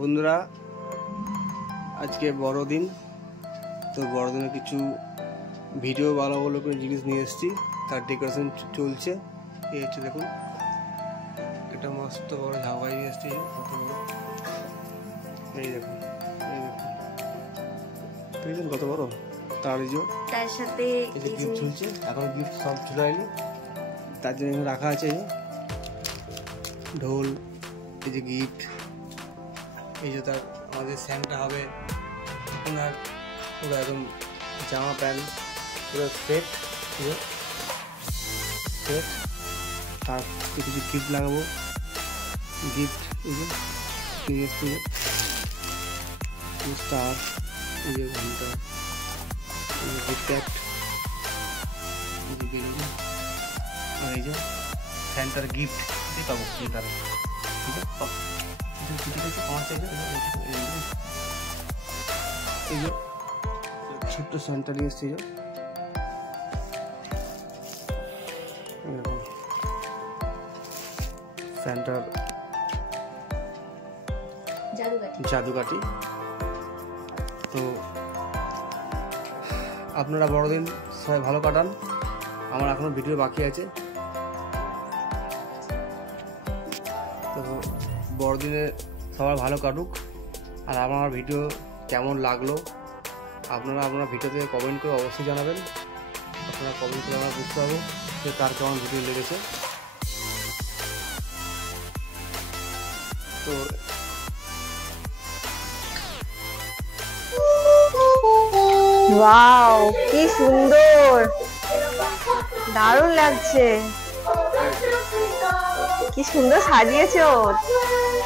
বন্ধুরা, আজকে বড়দিন, তো বড়দিনে কিছু ভিডিও ভালো ভালো করে জিনিস নিয়ে এসেছি, তার ডেকোরেশন চলছে। এই হচ্ছে দেখুন, একটা মস্ত বড় ঝাউগাই নিয়ে এসেছি, কত বড়, এই দেখুন, এই দেখুন, দেখছেন কত বড়। তার সাথে গিফট ঝুলছে, এখন গিফট সব ঝুলে আইলি, তার জন্য রাখা আছে। ঢোল, এই যে গিফট, এই যে তার আমাদের স্যাংটা হবে ওনার পুরো একদম জামা প্যান্ট পুরো সেট, সেট। তার কিছু গিফট লাগাবো, গিফট এই যে স্টার, এই যে ঘন্টা, গিফট ক্যাট, এই যে বেলুন, আর এই যে স্যান্টার গিফট দিয়ে পাবো, ঠিক আছে। এই যে ছোট্ট স্যান্টা নিয়ে এসছে, স্যান্টার জাদুকাঠি। তো আপনারা বড়দিন সবাই ভালো কাটান, আমার এখনো ভিডিও বাকি আছে। তো বড়দিনে সবাই ভালো কাটুক। আর আমার ভিডিও কেমন লাগলো আপনারা ভিডিও থেকে কমেন্ট করে অবশ্যই জানাবেন। আপনারা কমেন্ট করে আমরা বুঝতে পারবো যে কার কেমন ভিডিও লেগেছে। তো ওয়াও, কি সুন্দর, দারুণ লাগছে, কি সুন্দর সাজিয়েছো।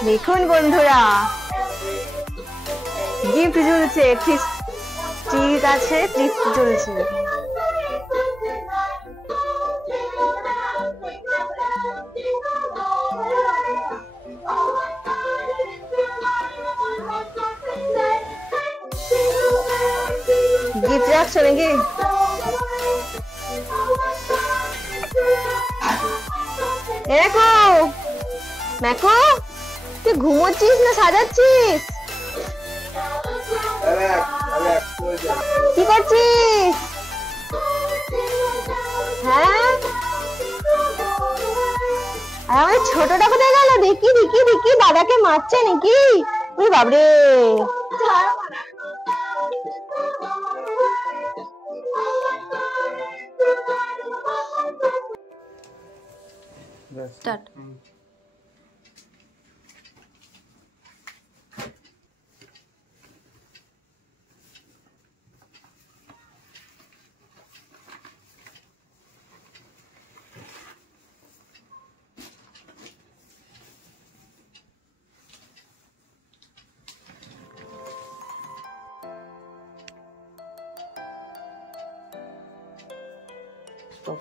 দেখুন বন্ধুরা, গিফট ঝুলছে, ঠিক আছে, গিফট ঝুলছে। গিফট রাখছো নাকি? দেখো ম্যাকো, তুই ঘুমোচ্ছিস না সাজাচ্ছিস? কি করছিস? হ্যাঁ, আর আমার ছোটটা কোথায় গেল? দেখি দেখি দেখি, দাদাকে মারছে নাকি? ওরে বাবরে, স্টার্ট। Stop.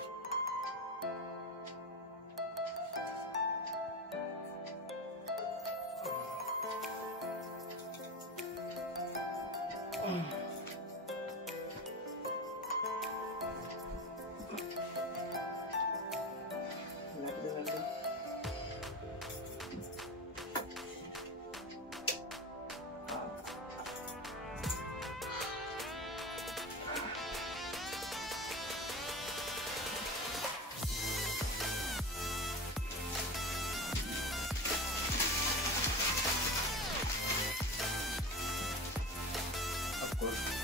Of course.